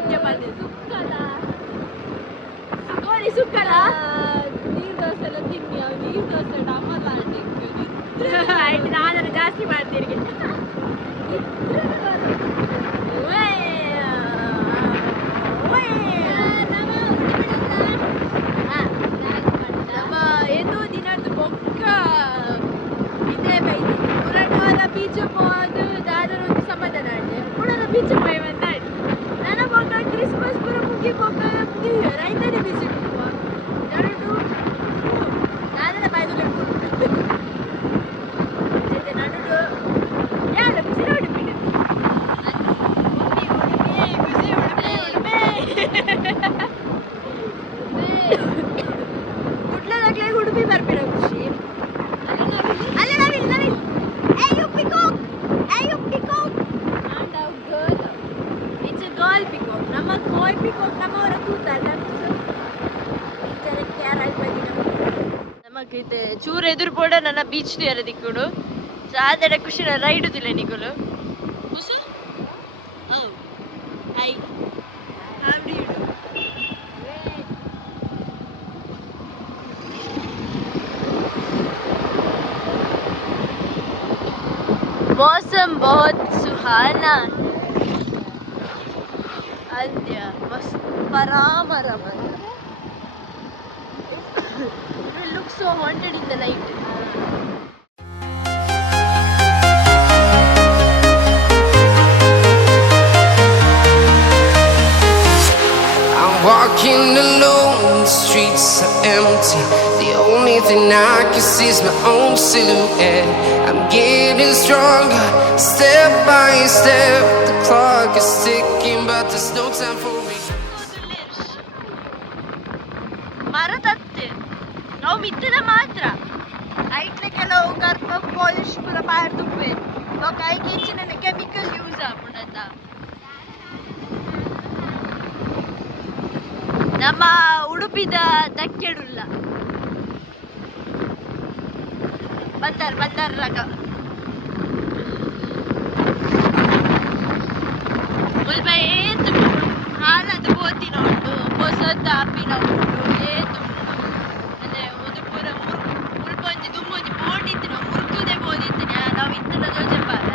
ಮಧ್ಯ ಬಂದಿದೆ ಕೋಳಿ ಸುಕ್ಕಲ ನೀರು ದೋಸೆ ಎಲ್ಲ ತಿನ್ನಿ ಅವು ನೀರು ದೋಸೆ ಡಮಲ್ಲ ಆಯ್ತು ನಾನನ್ನು ಜಾಸ್ತಿ ಮಾಡ್ತೀನಿ ನಮ್ಮ ಏನು ದಿನದ್ದು ಬೊಕ್ಕ ಇದೇ ಬೈದು ಪುರಟವಾದ ಬೀಚ್ ಹೋದು ದಾದರ ಒಂದು ಸಮಾಧಾನ ಆಡಿ ಪುನಃ ಬೀಚ್ ಪೈ ಬಂದಾಡಿ ನನ್ನ ಬೊಕ್ಕ ಕ್ರಿಸ್ಮಸ್ ಪುರ ಮುಗಿ ಬೊಕ್ಕ ನ್ಯೂ ಇಯರ್ ಐದನೇ ಬೀಚ್ ಹೋಗುವ ಎರಡು ದಾದರ ಬೈದು ಜೊತೆ ನಡುಡು ಯಾರು ಬಿಸಿ ಉಡುಪಿ ಕುಡ್ಲದಾಗ್ಲೇ ಉಡುಪಿ ಬರ್ಬೇಡ ಖುಷಿ ಅಲ್ಲ ನವಿಲ್ ನವಿಲ್ ಅಯ್ಯೋ peacock it's A girl peacock ನಮ್ಮ ಬಾಯ್ ಪಿಕೋಕ್ ನಮ್ಮವರ ಕೂತಾರ ನಮಗಿದೆ ಚೂರು ಎದುರು ಕೂಡ ನನ್ನ ಬೀಚ್ ತೀರ ದಿಕ್ಕುಡು ಸಾಧಾರಣ ಖುಷಿನ ರೈಡುದಿಲ್ಲ ನಿಗುಲು ಖುಷಿ ಹಾಯ್ मौसम बहुत सुहाना अंत्य मस्त परामरम it will look so haunted in the night. I'm walking alone, the streets are empty. The only thing I can see is my own silhouette. I'm getting stronger, step by step. The clock is ticking, but there's no time for me. ಮರದತ್ತೆ ನಾವು ಮಿತ್ತದ ಮಾತ್ರ ಐಟ್ಲೆ ಕೆಲವು ಗರ್ಭ polish ಪುರ ಬಾಯರ್ ತುಪ್ಪೆ ಕೈಗೆ ಹೆಚ್ಚಿನ chemical use ಆಗ್ಬಿಡತ್ತ ನಮ್ಮ ಉಡುಪಿದ ದಕ್ಕೆಡುಲ್ಲ ಬಂದರ್ ರಗ ಮುಲ್ಪ ಏತು ಹಾಲದು ಬೋತಿನ ಉಂಟು ಹೊಸದ ಅಪ್ಪಿನ ಉಂಟು ಏತು ಅದೇ ಒಂದು ಪೂರ ಮುಲ್ಪ ಒಂಜಿ ದುಮ್ಮೊಂಜಿ ಬೋಟ್ ಇತ್ತು ಮುರ್ಕುದೇ ಬೋದಿತ್ತಿನ ನಾವು ಇತ್ತನ ಜೋಜೆ ಬಾರ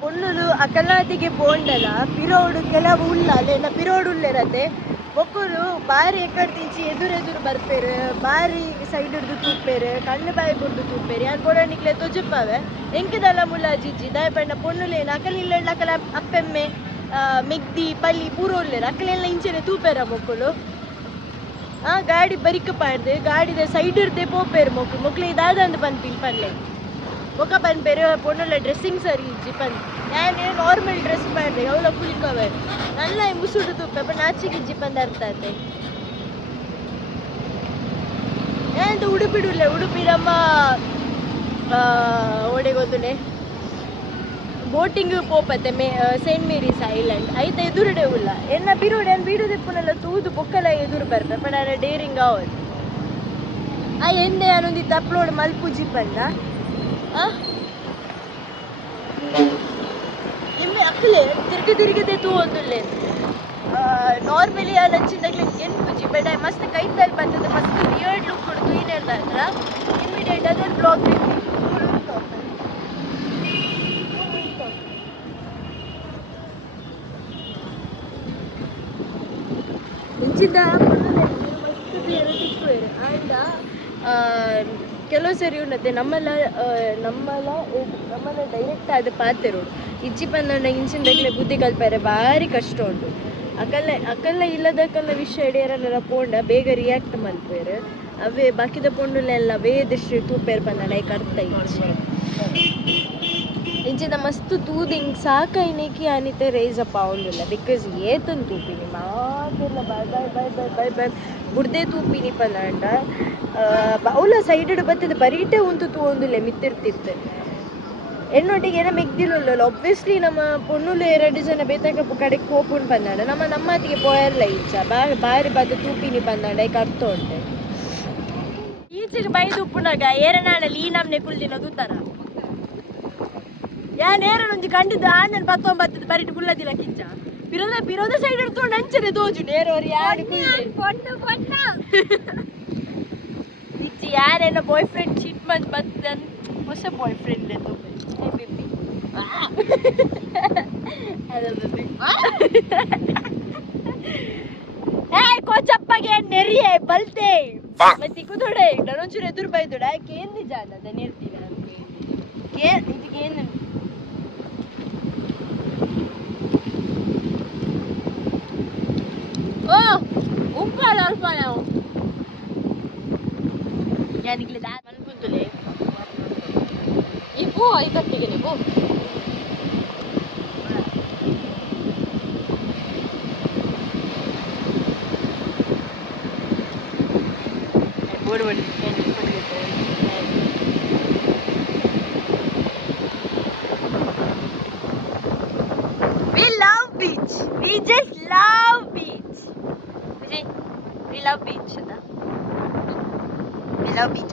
ಪೊಣ್ಣುಲು ಅಕಲಾದಿಗೆ ಪೋಂಡಲ ಪಿರೋಡು ಕೆಲವು ಉಲ್ಲ ಅಲ್ಲೆಲ್ಲ ಪಿರೋಡು ಉಳ್ಳಿರತ್ತೆ ಒಕ್ಕರು ಬಾರಿ ಎಕ್ಕಡ್ ತಿಂಚಿ ಎದುರೆದುರು ಬರ್ಪೇರು ಬಾರಿ ಸೈಡ್ ಹಿಡ್ದು ತೂಪೇರು ಕಣ್ಣು ಬಾಯಿ ಬುಡ್ದು ತೂಪೇರು ಯಾರು ಕೊಡೋಣಿಕ್ಲೆ ತೊಜುಪ್ಪವೆ ಎಂಕಿದಲ್ಲ ಮುಲ್ಲ ಜಿಜ್ಜಿ ದಯಪಣ್ಣ ಪೊಣ್ಣುಲೇನು ಅಕಲಿಲ್ಲ ಅಕಲ ಅಪ್ಪೆಮ್ಮೆ ಮೆಗ್ದಿ ಪಲ್ಲಿ ಪೂರ ಉಳ್ಳೇರು ಅಕಲೆಲ್ಲ ಇಂಚೆನೆ ತೂಪೇರ ಮೊಕ್ಕಳು ಗಾಡಿ ಬರಿಕ ಪಾಡ್ದೆ ಗಾಡಿದ ಸೈಡ್ ಇರ್ದೆ ಪೋಪೇರು ಮೊಕ್ಳು ಇದಾದಂದು ಬಂದ್ಪಿನ್ ಪಲ್ಲೆ ಒಕ್ಕ ಬಂದ್ಬೇರೆ ಪೊಣ್ಣುಲ್ಲ ಡ್ರೆಸ್ಸಿಂಗ್ ಸರಿ ಇಜ್ಜಿ ಬಂದು ನಾನು ನಾರ್ಮಲ್ ಡ್ರೆಸ್ ಮಾಡಿದೆ ಅವಳ ಕುಲಿಕವೆ ನನ್ನ ಮುಸುಡು ತುಪ್ಪ ನಾಚಿಗೆ ಇಜ್ಜಿ ಬಂದು ಅರ್ಥ ಆಯ್ತೆ ಏನಂತ ಉಡುಪಿಡುಲ್ಲ ಉಡುಪಿ ನಮ್ಮ ಒಡೆಗೊತ್ತುನೆ ಬೋಟಿಂಗ್ ಪೋಪತ್ತೆ ಸೇಂಟ್ ಮೇರೀಸ್ ಐಲ್ಯಾಂಡ್ ಐತೆ ಎದುರುಡೆ ಉಲ್ಲ ಎನ್ನ ಬಿರುಡೆ ಏನು ಬೀಡುದಿಪ್ಪನೆಲ್ಲ ತೂದು ಬೊಕ್ಕಲ ಎದುರು ಬರ್ತೆ ಬಟ್ ಅಲ್ಲ ಡೇರಿಂಗ್ ಅವತ್ತು ಎಣ್ಣೆ ಅನ್ನೊಂದಿತ್ತು ಅಪ್ಲೋಡ್ ಮಲ್ಪುಜಿ ಬಂದ ಎಮ್ಮೆ ಅಕ್ಕಲೆ ತಿರ್ಗದೆ ತೂ ಒಂದುಲ್ಲೆ ನಾರ್ಮಲಿ ಆ ಲಂಚಿಂದಾಗಲೇ ಏನು ಪೂಜಿ ಬೇಡ ಮಸ್ತ್ ಕೈತಲ್ಲಿ ಬಂದದ್ದು ಮಸ್ತ್ ವಿಯರ್ಡ್ ಲುಕ್ ಕೊಡ್ತು ಏನೆಲ್ಲ ಅಂದ್ರೆ ಇಮಿಡಿಯೇಟ್ ಅದನ್ನು ಬ್ಲಾಗ್ ಇಂಚಿಂದ ಮಸ್ತ್ ಬೇರೆ ತಿಕ್ಕೋರು ಆ್ಯಂಡ್ ಕೆಲವು ಸರಿ ಉನ್ನತ್ತೆ ನಮ್ಮಲ್ಲ ಡೈರೆಕ್ಟ್ ಅದು ಪಾತೆರು ಇಜ್ಜಿ ಬಂದ ಇಂಚಿಂದಾಗಲೇ ಬುದ್ಧಿ ಕಲ್ಪಾರೆ ಭಾರಿ ಕಷ್ಟ ಉಂಟು ಅಕಲ್ಲ ಇಲ್ಲದಕ್ಕೆಲ್ಲ ವಿಷಯ ಇಡಿಯರೆಲ್ಲ ಪೋಂಡ ಬೇಗ ರಿಯಾಕ್ಟ್ ಮಲ್ಪೇರು ಅವೇ ಬಾಕಿದ ಪೊಂಡುಲೆಲ್ಲ ವೇದಶ್ರೀ ತೂಪೇರು ಬಂದ ಲೈಕ್ ಅರ್ಥ ಇಂಚಿದ ಮಸ್ತ್ ತೂದಿಂಗ್ ಸಾಕೈನೇಕಿ ಅನಿತೆ ರೇಸ್ ಅಪ್ ಅವನಿಲ್ಲ ಬಿಕಾಸ್ ಏತನ್ ತೂಪಿನಿ ಮಾತೆಲ್ಲ ಬಾಯ್ ಬುಡ್ದೆ ತೂಪಿನಿ ಪಂದ ಅವಳ ಸೈಡ್ ಬತ್ತದ ಬರೀಟೆ ಉಂತು ತೂಂದುಲೆ ಮಿತ್ತಿರ್ತಿತ್ತು ಎನ್ನೊಟ್ಟಿಗೆ ಏನ ಮೆಗ್ದಿಲ್ಲ ಒಬ್ವಿಯಸ್ಲಿ ನಮ್ಮ ಪೊಣ್ಣುಲು 2 ಜನ ಬೇತಕ ಕಡೆಗೆ ಹೋಗ್ಕೊಂಡು ಬಂದಾಡ ನಮ್ಮತ್ತಿಗೆ ಪೋಯರ್ಲ ಇಚ್ಚ ಬಾರಿ ಬದ್ದು ತೂಪಿನಿ ಬಂದಾಡ ಅರ್ಥ ಉಂಟೆ ಈಚೆಗೆ ಬೈದು ಉಪ್ಪುನಾಗ ಏರನಾಡಲ್ಲಿ ಈ ನಮ್ನೆ ಕುಳ್ಳಿನ ತೂತಾರ ನೇರನೊಂದು ಕಂಡಿದ್ದು ಆಂಡನ್ 19 ಬರಿಟ್ಟು ಕುಳ್ಳದಿಲ್ಲ ಕಿಚ್ಚ ಪಿರೋದ ಸೈಡ್ ಇಡ್ಕೊಂಡು ಅಂಚನೆ ದೋಜು ನೇರವ್ರು ಯಾರು ಇಚ್ಚಿ ಯಾರೇನೋ ಬಾಯ್ ಫ್ರೆಂಡ್ ಚೀಟ್ ಮಾಡಿ ಬಂದ ಹೊಸ ಬಾಯ್ ಫ್ರೆಂಡ್ ಕೋಚಪ್ಪಗೆ ನೆರಿಯೇ ಬಲ್ತೆ ಮತ್ತೆ ಕುದೋಡೆ ನಾನೊಂಚೂರು ಎದುರು ಬೈದೋಡ ಕೇಂದಿ ಜಾನ ಅದ ನೆರ್ತೀನಿ ಇದಕ್ಕೆ ಏನು ಓ ಉಪ್ಪಾಲ ಅಲ್ಪ ನಾವು ಯಾನಿಗ್ಲಿ ದಾ ಅನ್ಕುಂತುಲೆ ಈ ಪೂ ಐ ಕಟ್ಟಿಗೆ ನೀವು We love beach. We just love beach. We love beach. We love beach.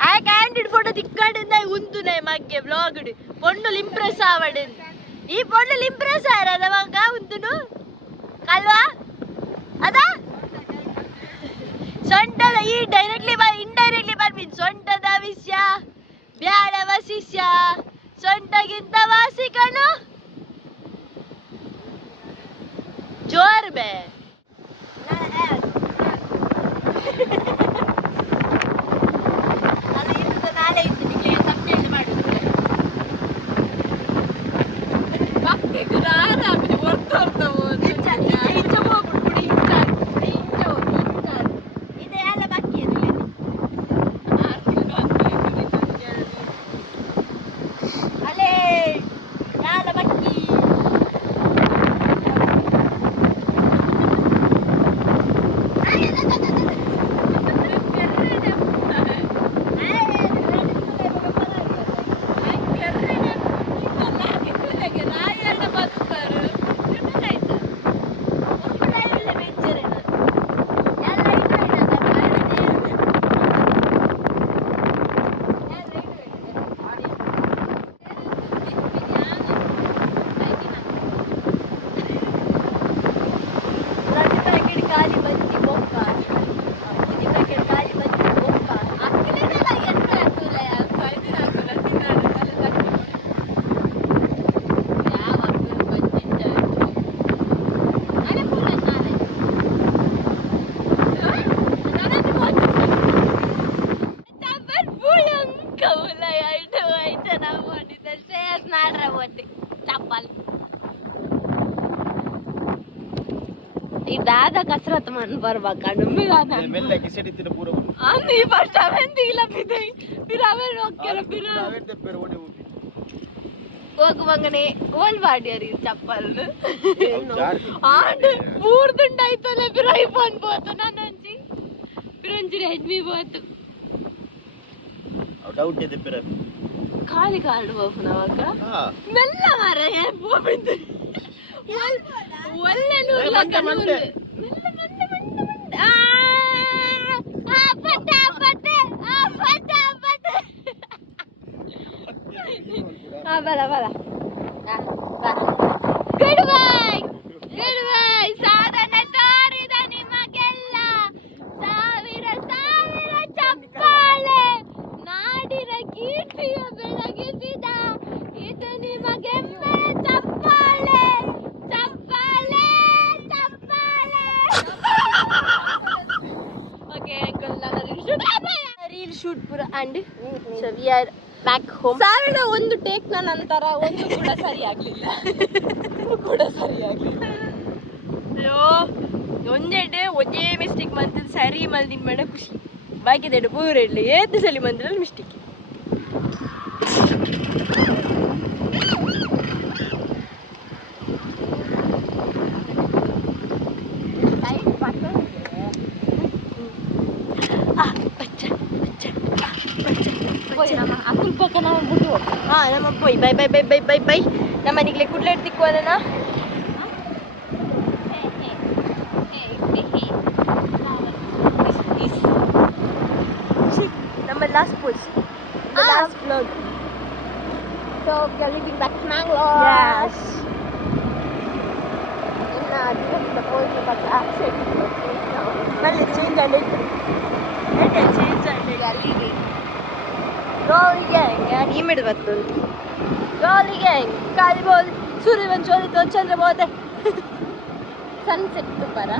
I candid photo ತಿಕ್ಕಡಿಂದ ಉಂತುನೆ ಮಗ್ಗೆ ಬ್ಲಾಗ್ ಪೊಣ್ಣುಲ್ ಇಂಪ್ರೆಸ್ ಆವಡೆ ಈ ಪೊಣ್ಣುಲ್ ಇಂಪ್ರೆಸ್ ಆರದ ಮಗ ಉಂತುನು ಅಲ್ವಾ ಅದ ಸೊಂಟದ ಈ ಡೈರೆಕ್ಟ್ಲಿ ಇಂಡೈರೆಕ್ಟ್ಲಿ ಬರ್ತೀನಿ ಸೊಂಟದ ವಿಷಯ ಬ್ಯಾಡವ ಶಿಷ್ಯ ಸೊಂಟಗಿಂತ ವಾಸಿಕನು ಜೋರ್ ಬೇ ನಾಳೆ ಇತ್ತು ಸಬ್ಜೆಕ್ಟ್ ಮಾಡುದು दादा कसरत मन परवा कांड में दादा मेले की सेडी तिने पूरा आंधी फर्स्ट अवेंदी इला पिदे फिर अवे रोक्केर फिर अवे दे पेर ओडे उठी ओग मंगने ओल वाडियरी चप्पल आंड पूर्दुंडाइतले फिर ಐಫೋನ್ పోತು ನನ್ನಂಜಿ फिर ಒಂಜಿ ರೆಡ್ಮಿ పోತು ಡೌಟ್ ಇದೆ फिर ಖಾಲಿ ಕಾರ್ಡ್ ಹೋಗ್ನವಾಗ ಮೆಲ್ಲ ಮಾರ ಏ ಹೋಗ್ಬಿಂದು ಒಳ್ಳೆ ನೂರು ಮಂಡೆ ಬರ ಬರ ಗುಡ್ ಬೈ ಸಾಧನೆ ತೋರಿದ ನಿಮಗೆಲ್ಲ ಸಾವಿರ ಸಾವಿರ ಚಪ್ಪಾಳೆ ನಾಡಿನ ಕೀರ್ತಿಯ ಬೆಳಗಿಸಿದ ಇದು ನಿಮಗೆ ಚಪ್ಪಾಳೆ ರೀಲ್ ಶೂಟ್ ಪೂರ and so we are back home ಸಾವಿರ ಒಂದು ಟೇಕ್ ನ ನಂತರ ಒಂದು ಕೂಡ ಸರಿಯಾಗ್ಲಿಲ್ಲ ಅಯ್ಯೋ ಒಂದೆಡೆ ಒಂದೇ ಮಿಸ್ಟೇಕ್ ಮಂತದ ಸರಿ ಮಲ್ದಿನ ಬೇಡ ಖುಷಿ ಬಾಕಿದೆಡೆ ಪೂರ ಇಡ್ಲಿ ಏದು ಸಲಿ ಮಂದ್ರಲ್ಲಿ ಮಿಸ್ಟೇಕ್ ಅಕ್ಕಲ್ ಪಕ್ಕ ನಾವು ಬಿಟ್ಟು ನಮ್ಮ ಪೋಯ್ bye bye bye bye bye bye ನಮ್ಮ ಮನೆಗೆ ಕುಡ್ಲೆಟ್ ತಿಕ್ಕೋದನ ನಮ್ಮ last post last vlog. So we are leaving back to Mangalore. Yes. ದಿನದಿಂದ ಹೋಗಿ ಮತ್ತೆ ಆಕ್ಸೆಪ್ಟ್ ಮళ్ళీ ಚೇಂಜ್ ಆಗಿತ್ತು ಚೇಂಜ್ ಅಲ್ಲಿ Rolly gang, yani imid battu. Rolly gang, Kalibol, Suryavanshi, Chandra Bode. Sunset ಬರ